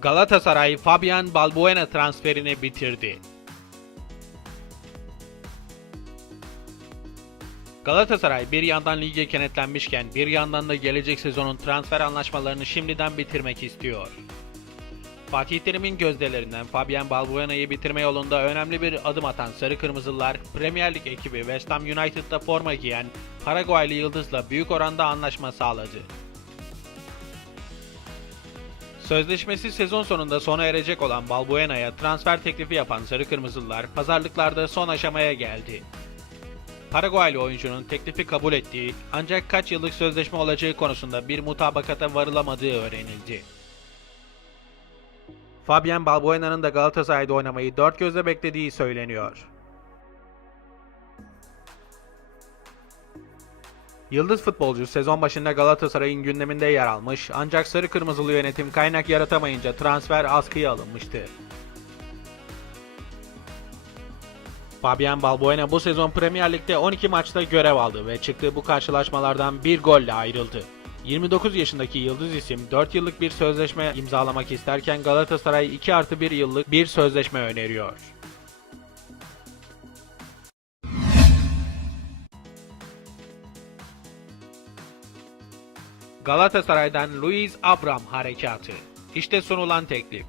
Galatasaray Fabian Balbuena transferini bitirdi. Galatasaray bir yandan lige kenetlenmişken bir yandan da gelecek sezonun transfer anlaşmalarını şimdiden bitirmek istiyor. Fatih Terim'in gözdelerinden Fabian Balbuena'yı bitirme yolunda önemli bir adım atan Sarı Kırmızılar, Premier Lig ekibi West Ham United'da forma giyen Paraguaylı Yıldız'la büyük oranda anlaşma sağladı. Sözleşmesi sezon sonunda sona erecek olan Balbuena'ya transfer teklifi yapan Sarı Kırmızılar pazarlıklarda son aşamaya geldi. Paraguaylı oyuncunun teklifi kabul ettiği ancak kaç yıllık sözleşme olacağı konusunda bir mutabakata varılamadığı öğrenildi. Fabian Balbuena'nın da Galatasaray'da oynamayı dört gözle beklediği söyleniyor. Yıldız futbolcu sezon başında Galatasaray'ın gündeminde yer almış ancak sarı kırmızılı yönetim kaynak yaratamayınca transfer askıya alınmıştı. Fabian Balbuena bu sezon Premier Lig'de 12 maçta görev aldı ve çıktığı bu karşılaşmalardan bir golle ayrıldı. 29 yaşındaki yıldız isim 4 yıllık bir sözleşme imzalamak isterken Galatasaray 2 artı 1 yıllık bir sözleşme öneriyor. Galatasaray'dan Luis Abram harekatı. İşte sunulan teklif.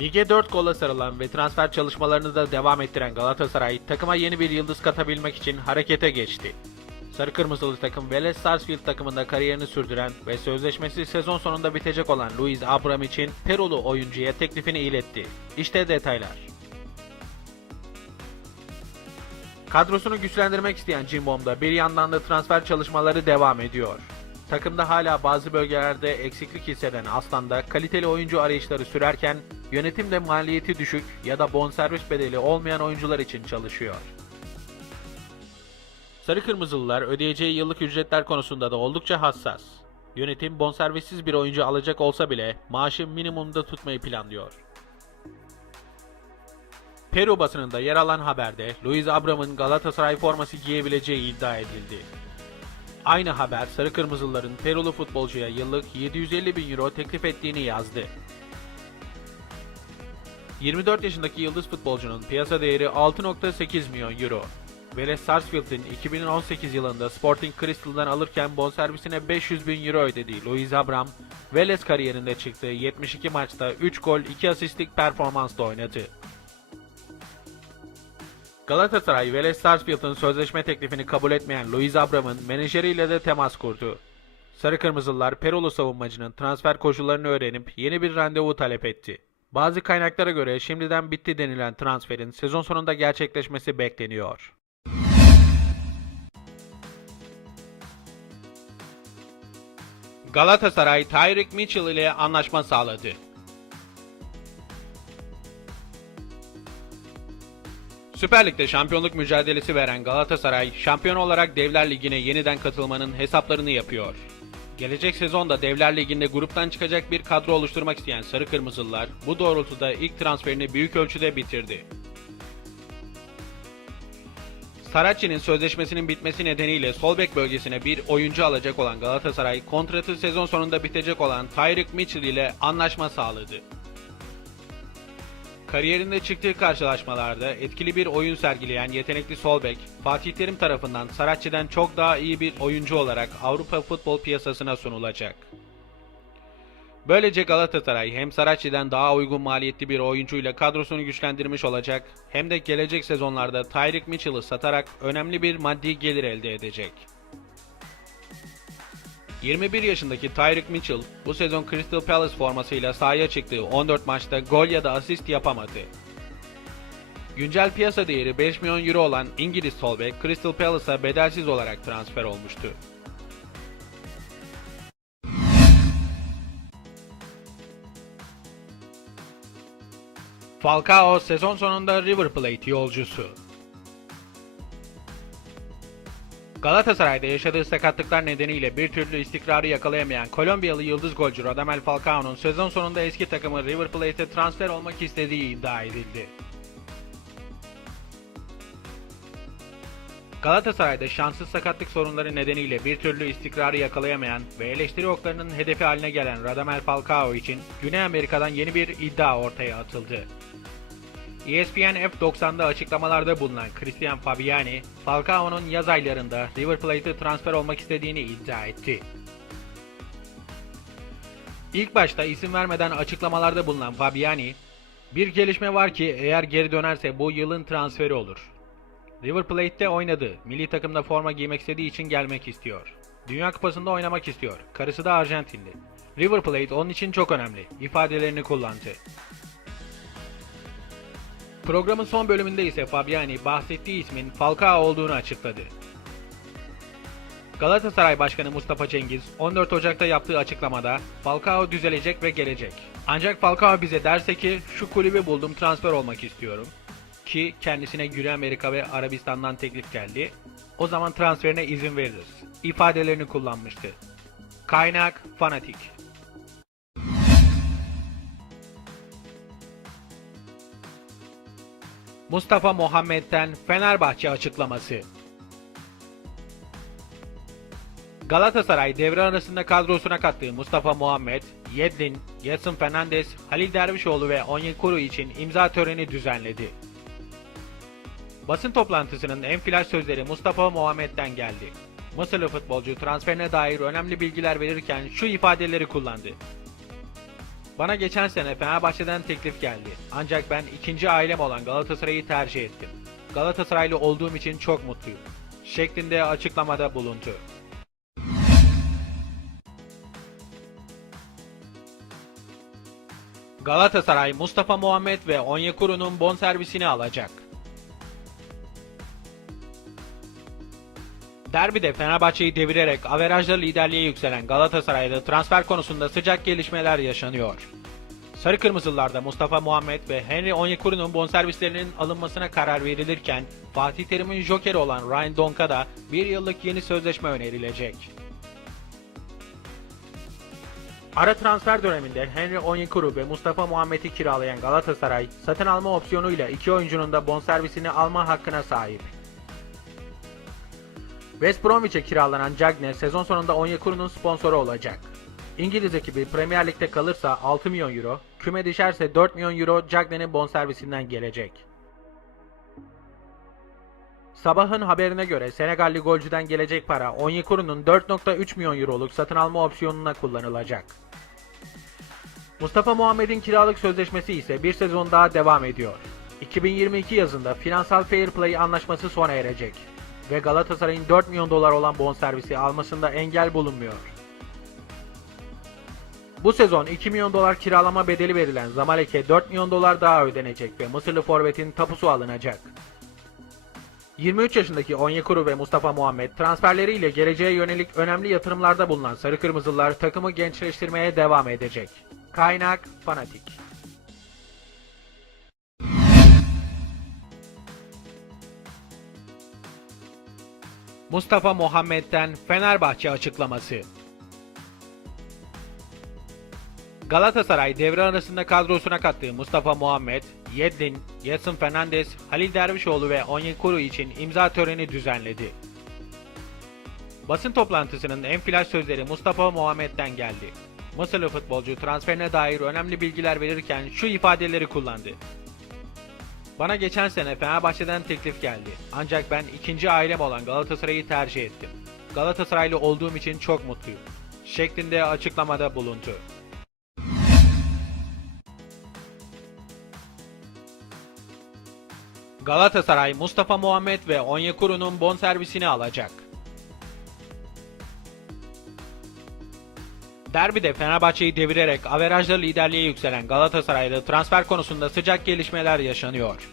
Lige 4 gola sarılan ve transfer çalışmalarını da devam ettiren Galatasaray takıma yeni bir yıldız katabilmek için harekete geçti. Sarı Kırmızılı takım Vélez Sarsfield takımında kariyerini sürdüren ve sözleşmesi sezon sonunda bitecek olan Luis Abram için Perulu oyuncuya teklifini iletti. İşte detaylar. Kadrosunu güçlendirmek isteyen Cimbom'da bir yandan da transfer çalışmaları devam ediyor. Takımda hala bazı bölgelerde eksiklik hisseden Aslan'da kaliteli oyuncu arayışları sürerken yönetim de maliyeti düşük ya da bonservis bedeli olmayan oyuncular için çalışıyor. Sarı Kırmızılılar ödeyeceği yıllık ücretler konusunda da oldukça hassas. Yönetim bonservissiz bir oyuncu alacak olsa bile maaşı minimumda tutmayı planlıyor. Peru basınında yer alan haberde Luis Abram'ın Galatasaray forması giyebileceği iddia edildi. Aynı haber Sarı Kırmızılıların Perulu futbolcuya yıllık 750 bin euro teklif ettiğini yazdı. 24 yaşındaki yıldız futbolcunun piyasa değeri 6.8 milyon euro. Vélez Sarsfield'in 2018 yılında Sporting Cristal'dan alırken bonservisine 500 bin euro ödediği Luis Abram, Vélez kariyerinde çıktığı 72 maçta 3 gol 2 asistlik performansla oynadı. Galatasaray Vélez Sarsfield'ın sözleşme teklifini kabul etmeyen Luis Abram'ın menajeriyle de temas kurdu. Sarı Kırmızılılar Perolu savunmacının transfer koşullarını öğrenip yeni bir randevu talep etti. Bazı kaynaklara göre şimdiden bitti denilen transferin sezon sonunda gerçekleşmesi bekleniyor. Galatasaray Tyreek Mitchell ile anlaşma sağladı. Süper Lig'de şampiyonluk mücadelesi veren Galatasaray, şampiyon olarak Devler Ligi'ne yeniden katılmanın hesaplarını yapıyor. Gelecek sezonda Devler Ligi'nde gruptan çıkacak bir kadro oluşturmak isteyen Sarı Kırmızılılar bu doğrultuda ilk transferini büyük ölçüde bitirdi. Saracchi'nin sözleşmesinin bitmesi nedeniyle sol bek bölgesine bir oyuncu alacak olan Galatasaray, kontratı sezon sonunda bitecek olan Tyreek Mitchell ile anlaşma sağladı. Kariyerinde çıktığı karşılaşmalarda etkili bir oyun sergileyen yetenekli sol bek, Fatih Terim tarafından Saracchi'den çok daha iyi bir oyuncu olarak Avrupa futbol piyasasına sunulacak. Böylece Galatasaray hem Saracchi'den daha uygun maliyetli bir oyuncuyla kadrosunu güçlendirmiş olacak hem de gelecek sezonlarda Tyreek Mitchell'ı satarak önemli bir maddi gelir elde edecek. 21 yaşındaki Tyreek Mitchell bu sezon Crystal Palace formasıyla sahaya çıktığı 14 maçta gol ya da asist yapamadı. Güncel piyasa değeri 5 milyon euro olan İngiliz sol bek Crystal Palace'a bedelsiz olarak transfer olmuştu. Falcao sezon sonunda River Plate yolcusu. Galatasaray'da yaşadığı sakatlıklar nedeniyle bir türlü istikrarı yakalayamayan Kolombiyalı yıldız golcü Radamel Falcao'nun sezon sonunda eski takımı River Plate'e transfer olmak istediği iddia edildi. Galatasaray'da şanssız sakatlık sorunları nedeniyle bir türlü istikrarı yakalayamayan ve eleştiri oklarının hedefi haline gelen Radamel Falcao için Güney Amerika'dan yeni bir iddia ortaya atıldı. ESPN F90'da açıklamalarda bulunan Christian Fabiani, Falcao'nun yaz aylarında River Plate'e transfer olmak istediğini iddia etti. İlk başta isim vermeden açıklamalarda bulunan Fabiani, bir gelişme var ki eğer geri dönerse bu yılın transferi olur. River Plate'te oynadı. Milli takımda forma giymek istediği için gelmek istiyor. Dünya Kupası'nda oynamak istiyor. Karısı da Arjantinli. River Plate onun için çok önemli. ifadelerini kullandı. Programın son bölümünde ise Fabiani bahsettiği ismin Falcao olduğunu açıkladı. Galatasaray Başkanı Mustafa Cengiz 14 Ocak'ta yaptığı açıklamada Falcao düzelecek ve gelecek. Ancak Falcao bize derse ki şu kulübü buldum transfer olmak istiyorum ki kendisine Güney Amerika ve Arabistan'dan teklif geldi. O zaman transferine izin veririz. ifadelerini kullanmıştı. Kaynak Fanatik Mustafa Muhammed'den Fenerbahçe açıklaması Galatasaray devre arasında kadrosuna kattığı Mustafa Muhammed, Yedlin, Yasin Fernandez, Halil Dervişoğlu ve Onyekuru için imza töreni düzenledi. Basın toplantısının en flash sözleri Mustafa Muhammed'den geldi. Mısırlı futbolcu transferine dair önemli bilgiler verirken şu ifadeleri kullandı. Bana geçen sene Fenerbahçe'den teklif geldi. Ancak ben ikinci ailem olan Galatasaray'ı tercih ettim. Galatasaraylı olduğum için çok mutluyum. Şeklinde açıklamada bulundu. Galatasaray Mustafa Muhammed ve Onyekuru'nun bonservisini alacak. Derbide Fenerbahçe'yi devirerek averajla liderliğe yükselen Galatasaray'da transfer konusunda sıcak gelişmeler yaşanıyor. Sarı Kırmızılarda Mustafa Muhammed ve Henry Onyekuru'nun bonservislerinin alınmasına karar verilirken Fatih Terim'in jokeri olan Ryan Donk'a da bir yıllık yeni sözleşme önerilecek. Ara transfer döneminde Henry Onyekuru ve Mustafa Muhammed'i kiralayan Galatasaray, satın alma opsiyonuyla iki oyuncunun da bonservisini alma hakkına sahip. West Bromwich'e kiralanan Cagney sezon sonunda Onyekuru'nun sponsoru olacak. İngiliz ekibi Premier Lig'de kalırsa 6 milyon euro, küme düşerse 4 milyon euro Cagney'in bonservisinden gelecek. Sabahın haberine göre Senegalli golcüden gelecek para Onyekuru'nun 4.3 milyon euroluk satın alma opsiyonuna kullanılacak. Mustafa Muhammed'in kiralık sözleşmesi ise bir sezon daha devam ediyor. 2022 yazında finansal fair play anlaşması sona erecek ve Galatasaray'ın 4 milyon dolar olan bonservisi almasında engel bulunmuyor. Bu sezon 2 milyon dolar kiralama bedeli verilen Zamalek'e 4 milyon dolar daha ödenecek ve Mısırlı forvetin tapusu alınacak. 23 yaşındaki Onyekuru ve Mustafa Muhammed transferleriyle geleceğe yönelik önemli yatırımlarda bulunan Sarı Kırmızılar takımı gençleştirmeye devam edecek. Kaynak Fanatik Mustafa Muhammed'den Fenerbahçe açıklaması Galatasaray devre arasında kadrosuna kattığı Mustafa Muhammed, Yedlin, Yasin Fernandez, Halil Dervişoğlu ve Onyekuru için imza töreni düzenledi. Basın toplantısının en flash sözleri Mustafa Muhammed'den geldi. Mısırlı futbolcu transferine dair önemli bilgiler verirken şu ifadeleri kullandı. Bana geçen sene Fenerbahçe'den teklif geldi. Ancak ben ikinci ailem olan Galatasaray'ı tercih ettim. Galatasaraylı olduğum için çok mutluyum. Şeklinde açıklamada bulundu. Galatasaray Mustafa Muhammed ve Onyekuru'nun bonservisini alacak. Derbide Fenerbahçe'yi devirerek averajla liderliğe yükselen Galatasaray'da transfer konusunda sıcak gelişmeler yaşanıyor.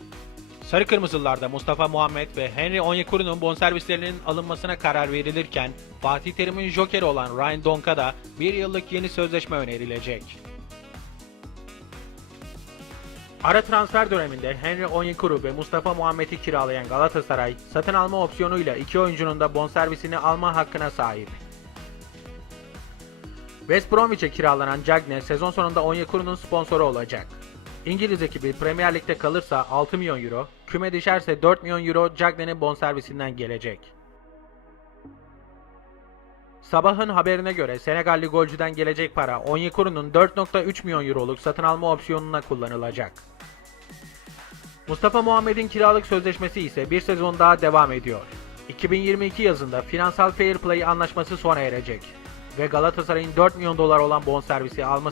Sarı Kırmızılarda Mustafa Muhammed ve Henry Onyekuru'nun bonservislerinin alınmasına karar verilirken Fatih Terim'in jokeri olan Ryan Donk'a da bir yıllık yeni sözleşme önerilecek. Ara transfer döneminde Henry Onyekuru ve Mustafa Muhammed'i kiralayan Galatasaray, satın alma opsiyonuyla iki oyuncunun da bonservisini alma hakkına sahip. West Bromwich'e kiralanan Cagney sezon sonunda Onyekuru'nun sponsoru olacak. İngiliz ekibi Premier Lig'de kalırsa 6 milyon euro, küme düşerse 4 milyon euro Cagney'in bonservisinden gelecek. Sabahın haberine göre Senegalli golcüden gelecek para Onyekuru'nun 4.3 milyon euroluk satın alma opsiyonuna kullanılacak. Mustafa Muhammed'in kiralık sözleşmesi ise bir sezon daha devam ediyor. 2022 yazında finansal fair play anlaşması sona erecek ve Galatasaray'ın 4 milyon dolar olan bonservisi alması